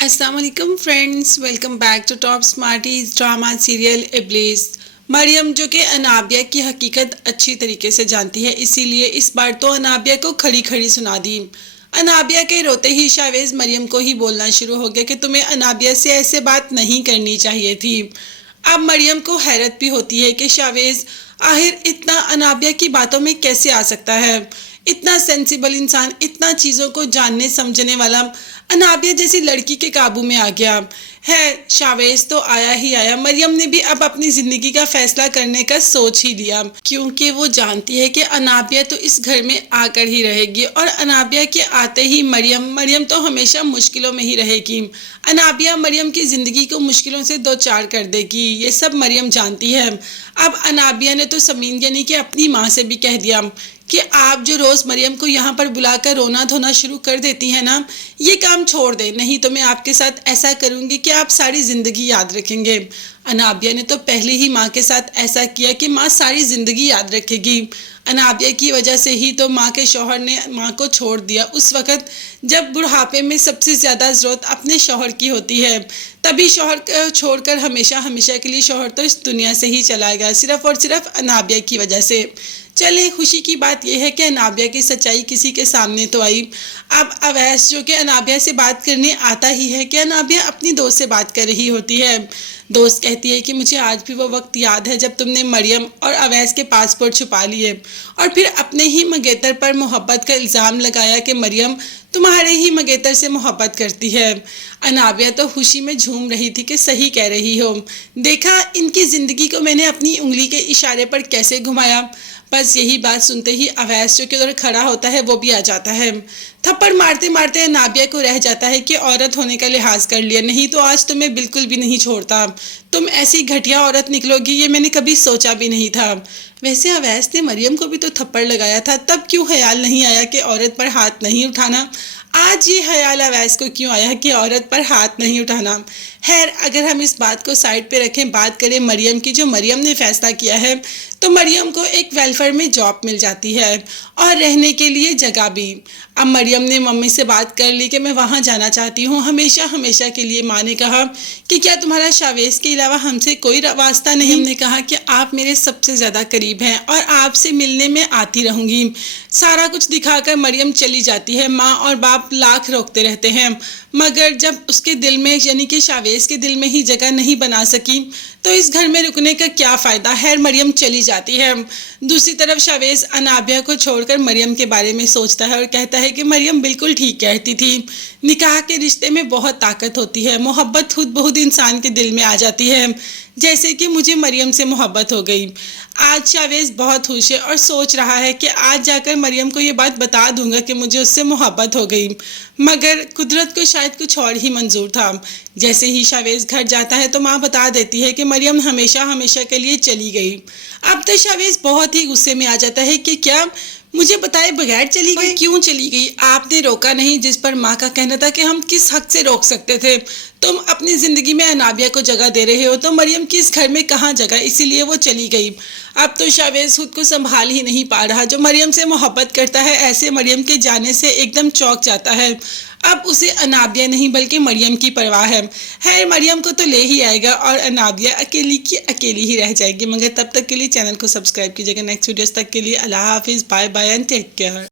अस्सलाम वालेकुम friends, welcome back to top smarties drama serial Iblees. Maryam जो कि अनाबिया की हकीकत अच्छी तरीके से जानती है, इसीलिए इस बार तो अनाबिया को खड़ी खड़ी सुना दी। अनाबिया के रोते ही शावेज मरियम को ही बोलना शुरू हो गया कि तुम्हें अनाबिया से ऐसे बात नहीं करनी चाहिए थी। अब मरियम को हैरत भी होती है कि शावेज आखिर इतना अनाबिया की बातों में कैसे आ सकता है। इतना सेंसिबल इंसान, इतना चीज़ों को जानने समझने वाला अनाबिया जैसी लड़की के काबू में आ गया है। शावेज तो आया ही आया। मरियम ने भी अब अपनी ज़िंदगी का फैसला करने का सोच ही लिया, क्योंकि वो जानती है कि अनाबिया तो इस घर में आकर ही रहेगी और अनाबिया के आते ही मरियम तो हमेशा मुश्किलों में ही रहेगी। अनाबिया मरियम की ज़िंदगी को मुश्किलों से दो चार कर देगी, ये सब मरियम जानती है। अब अनाबिया ने तो समीन यानी कि अपनी माँ से भी कह दिया कि आप जो रोज़ मरियम को यहाँ पर बुलाकर रोना धोना शुरू कर देती हैं ना, ये काम छोड़ दें, नहीं तो मैं आपके साथ ऐसा करूँगी कि आप सारी ज़िंदगी याद रखेंगे। अनाबिया ने तो पहले ही माँ के साथ ऐसा किया कि माँ सारी ज़िंदगी याद रखेगी। अनाबिया की वजह से ही तो माँ के शौहर ने माँ को छोड़ दिया, उस वक़्त जब बुढ़ापे में सबसे ज़्यादा ज़रूरत अपने शौहर की होती है। तभी शौहर छोड़कर हमेशा हमेशा के लिए शौहर तो इस दुनिया से ही चला गया, सिर्फ़ और सिर्फ अनाबिया की वजह से। चले, खुशी की बात यह है कि अनाबिया की सच्चाई किसी के सामने तो आई। अब अवैस जो कि अनाबिया से बात करने आता ही है कि अनाबिया अपनी दोस्त से बात कर रही होती है। दोस्त कहती है कि मुझे आज भी वो वक्त याद है जब तुमने मरियम और अवैस के पासपोर्ट छुपा लिए और फिर अपने ही मंगेतर पर मोहब्बत का इल्ज़ाम लगाया कि मरियम तुम्हारे ही मंगेतर से मोहब्बत करती है। अनाबिया तो खुशी में झूम रही थी कि सही कह रही हो। देखा, इनकी ज़िंदगी को मैंने अपनी उंगली के इशारे पर कैसे घुमाया। बस यही बात सुनते ही अवैस जो कि उधर खड़ा होता है वो भी आ जाता है। थप्पड़ मारते मारते नाबिया को रह जाता है कि औरत होने का लिहाज कर लिया, नहीं तो आज तुम्हें बिल्कुल भी नहीं छोड़ता। तुम ऐसी घटिया औरत निकलोगी ये मैंने कभी सोचा भी नहीं था। वैसे अवैस ने मरियम को भी तो थप्पड़ लगाया था, तब क्यों ख्याल नहीं आया कि औरत पर हाथ नहीं उठाना। आज ये ख्याल अवैस को क्यों आया कि औरत पर हाथ नहीं उठाना। खैर, अगर हम इस बात को साइड पे रखें, बात करें मरियम की, जो मरियम ने फैसला किया है, तो मरियम को एक वेलफेयर में जॉब मिल जाती है और रहने के लिए जगह भी। अब मरियम ने मम्मी से बात कर ली कि मैं वहाँ जाना चाहती हूँ हमेशा हमेशा के लिए। माँ ने कहा कि क्या तुम्हारा शावेज के अलावा हमसे कोई वास्ता नहीं। हमने कहा कि आप मेरे सबसे ज़्यादा करीब हैं और आपसे मिलने में आती रहूँगी। सारा कुछ दिखाकर मरियम चली जाती है। माँ और बाप लाख रोकते रहते हैं, मगर जब उसके दिल में यानी कि शावेज के दिल में ही जगह नहीं बना सकी तो इस घर में रुकने का क्या फ़ायदा। खैर, मरियम चली जाती है। दूसरी तरफ शावेज अनाबिया को छोड़कर मरियम के बारे में सोचता है और कहता है कि मरियम बिल्कुल ठीक कहती थी। निकाह के रिश्ते में बहुत ताकत होती है, मोहब्बत खुद बहुत इंसान के दिल में आ जाती है, जैसे कि मुझे मरियम से मोहब्बत हो गई। आज शावेज बहुत खुश है और सोच रहा है कि आज जाकर मरियम को ये बात बता दूंगा कि मुझे उससे मोहब्बत हो गई, मगर कुदरत को शायद कुछ और ही मंजूर था। जैसे ही शावेज घर जाता है तो माँ बता देती है कि मरियम हमेशा हमेशा के लिए चली गई। अब तो शावेज बहुत ही गुस्से में आ जाता है कि क्या मुझे बताए बगैर चली गई, क्यों चली गई, आपने रोका नहीं। जिस पर माँ का कहना था कि हम किस हक से रोक सकते थे। तुम अपनी ज़िंदगी में अनाबिया को जगह दे रहे हो तो मरियम की इस घर में कहाँ जगह, इसीलिए वो चली गई। अब तो शावेज खुद को संभाल ही नहीं पा रहा। जो मरियम से मोहब्बत करता है ऐसे मरियम के जाने से एकदम चौंक जाता है। अब उसे अनाबिया नहीं बल्कि मरियम की परवाह है। खैर, मरियम को तो ले ही आएगा और अनाबिया अकेली की अकेली ही रह जाएगी। मगर तब तक के लिए चैनल को सब्सक्राइब कीजिएगा। नेक्स्ट वीडियोस तक के लिए अल्लाह हाफिज़, bye bye and take care.